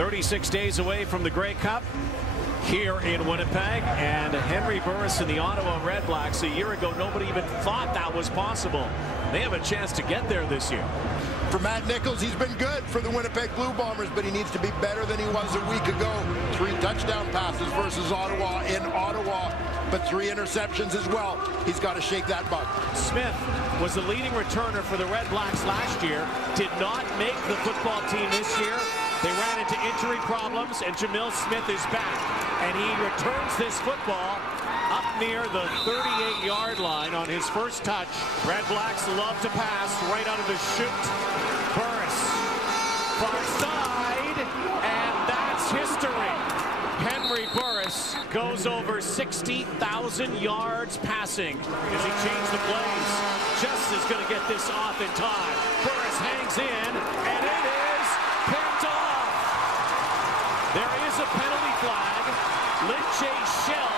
36 days away from the Grey Cup here in Winnipeg, and Henry Burris and the Ottawa Red Blacks. A year ago, nobody even thought that was possible. They have a chance to get there this year. For Matt Nichols, he's been good for the Winnipeg Blue Bombers, but he needs to be better than he was a week ago. 3 touchdown passes versus Ottawa in Ottawa, but 3 interceptions as well. He's got to shake that bug. Smith was the leading returner for the Red Blacks last year, did not make the football team this year. They ran into injury problems, and Jamil Smith is back, and he returns this football up near the 38-yard line on his first touch. Red Blacks love to pass right out of the chute. Burris, far side, and that's history. Henry Burris goes over 60,000 yards passing as he changed the plays. Just is going to get this off in time. Burris hangs in, and it is picked off. There is a penalty flag. Lindsay Shell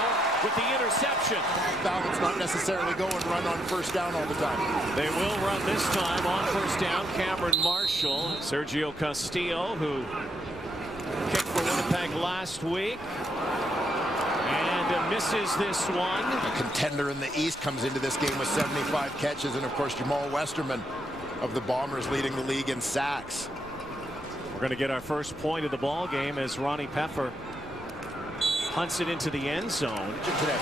with the interception. Balance not necessarily go and run on first down all the time. They will run this time on first down. Cameron Marshall, Sergio Castillo, who kicked for Winnipeg last week, and misses this one. A contender in the East comes into this game with 75 catches, and of course Jamal Westerman of the Bombers leading the league in sacks. We're going to get our first point of the ball game as Ronnie Peffer punts it into the end zone. Today.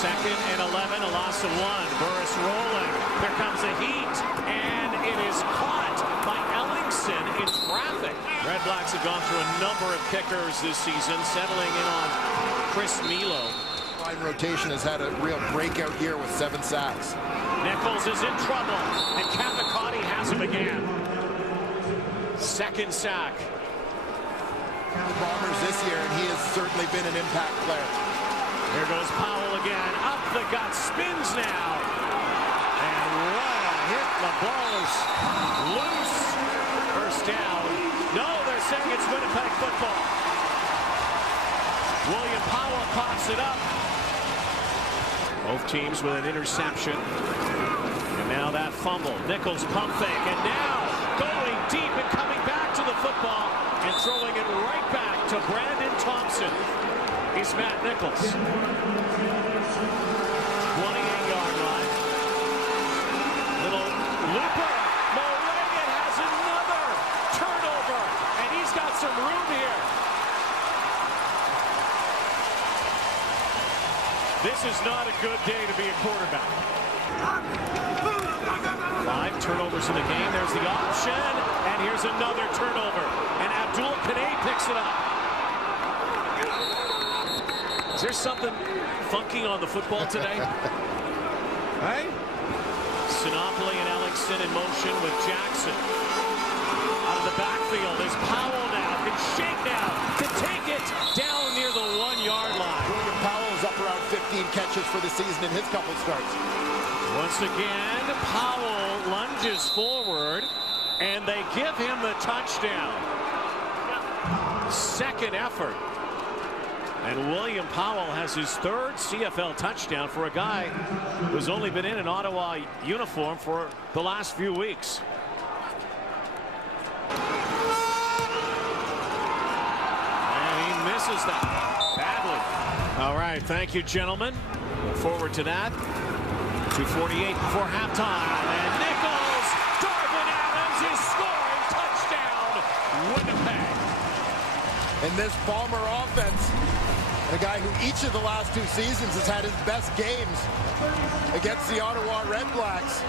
2nd and 11, a loss of 1. Burris rolling. Here comes the heat, and it is caught by Ellingson in traffic. Red Blacks have gone through a number of kickers this season, settling in on Chris Milo. Line rotation has had a real breakout year with 7 sacks. Nichols is in trouble, and Cavalcante has him again. 2nd sack. The Bombers this year, and he has certainly been an impact player. Here goes Powell again, up the gut, spins now. And what a hit, the ball is loose. First down. No, they're saying it's Winnipeg football. William Powell coughs it up. Both teams with an interception. And now that fumble. Nichols pump fake, and now going deep and coming back to the football and throwing it right back to Brandon Thompson. He's Matt Nichols. 28-yard line. Little looper. Moragan has another turnover, and he's got some room here. This is not a good day to be a quarterback. 5 turnovers in the game. There's the option, and here's another turnover. And Abdul Kanay picks it up. Is there something funky on the football today? Hey? Sinopoli and Ellingson in motion with Jackson. Out of the backfield is Powell now. Can shake now to take it down near the 1-yard line. William Powell is up around 15 catches for the season in his couple starts. Once again, Powell lunges forward, and they give him the touchdown. 2nd effort. And William Powell has his 3rd CFL touchdown for a guy who's only been in an Ottawa uniform for the last few weeks. And he misses that badly. All right, thank you, gentlemen. Look forward to that. 2:48 before halftime, and Nichols, Darvin Adams is scoring touchdown, Winnipeg. And this Bomber offense, a guy who each of the last 2 seasons has had his best games against the Ottawa Red Blacks.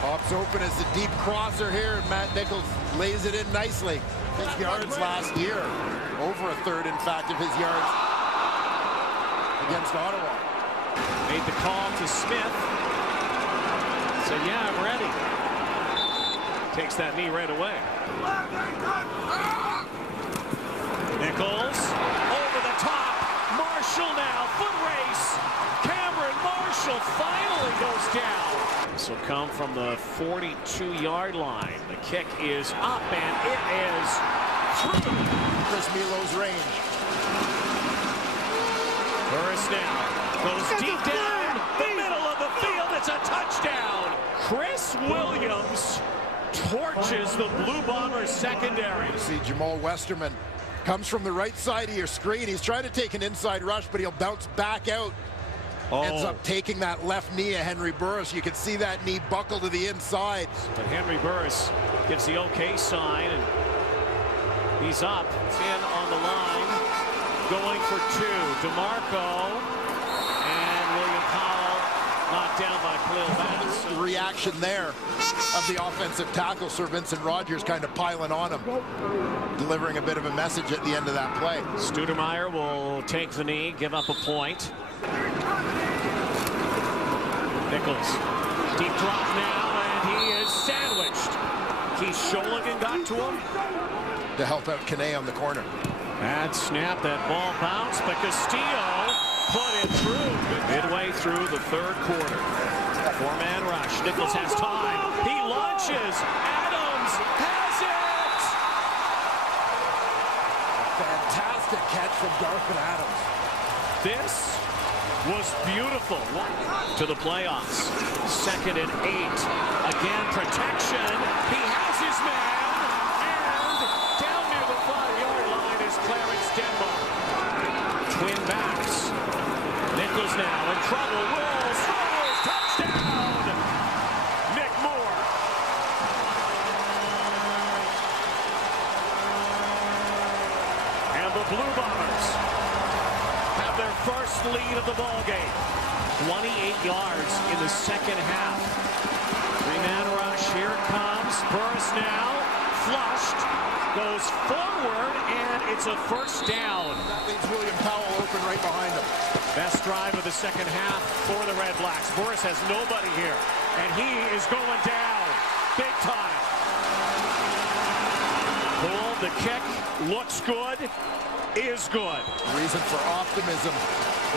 Pops open as the deep crosser here, and Matt Nichols lays it in nicely. His yards last year, over a 1/3, in fact, of his yards against Ottawa. Made the call to Smith. Said, yeah, I'm ready. Takes that knee right away. Nichols over the top. Marshall now, foot race. Cameron Marshall finally goes down. This will come from the 42-yard line. The kick is up, and it is through Chris Milo's range. Burris now goes deep down the middle of the field. It's a touchdown. Chris Williams torches the Blue Bombers secondary. You see Jamal Westerman comes from the right side of your screen. He's trying to take an inside rush, but he'll bounce back out. Ends up taking that left knee of Henry Burris. You can see that knee buckle to the inside. But Henry Burris gives the okay sign, and he's up. It's in on the line, going for two. DeMarco and William Powell knocked down by Khalil Bass. The reaction there of the offensive tackle, Sir Vincent Rogers, kind of piling on him, delivering a bit of a message at the end of that play. Studemeyer will take the knee, give up a point. Nichols, deep drop now, and he is sandwiched. Keith Sholigan got to him to help out Kane on the corner. Bad snap, that ball bounced, but Castillo put it through. Midway through the third quarter. Four-man rush. Nichols has time. He launches. Adams has it! A fantastic catch from Darvin Adams. This was beautiful. To the playoffs. 2nd and 8. Again, protection. He has his man. And down near the 5-yard line is Clarence Denbo. Twin backs. Nichols now in trouble. Rolls. Touchdown! Nick Moore. And the Blue Bombers have their first lead of the ball game. 28 yards in the second half. Three-man rush. Here it comes. Burris now flushed. Goes forward, and it's a first down. That leaves William Powell open right behind him. Best drive of the second half for the Red Blacks. Burris has nobody here, and he is going down big time. Pull, the kick looks good, is good. Reason for optimism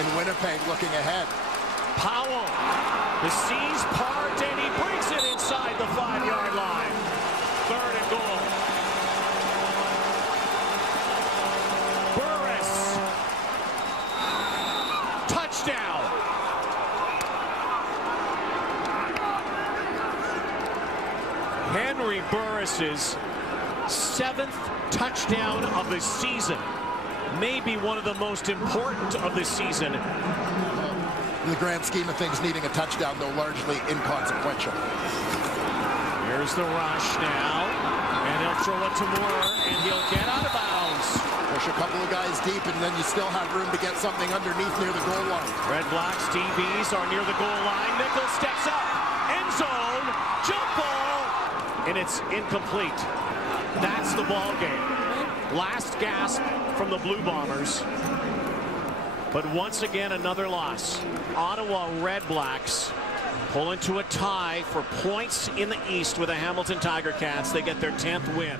in Winnipeg looking ahead. Powell, the seas part, and he brings it inside the 5-yard line. 3rd and goal. Burris. Touchdown. Henry Burris's 7th touchdown of the season. Maybe one of the most important of the season. In the grand scheme of things, needing a touchdown, though largely inconsequential. Here's the rush now, and he'll throw it to Moore, and he'll get out of bounds. Push a couple of guys deep, and then you still have room to get something underneath near the goal line. Red Blacks DBs are near the goal line. Nichols steps up, end zone, jump ball, and it's incomplete. That's the ball game. Last gasp from the Blue Bombers. But once again, another loss. Ottawa Red Blacks pull into a tie for points in the East with the Hamilton Tiger Cats. They get their 10th win.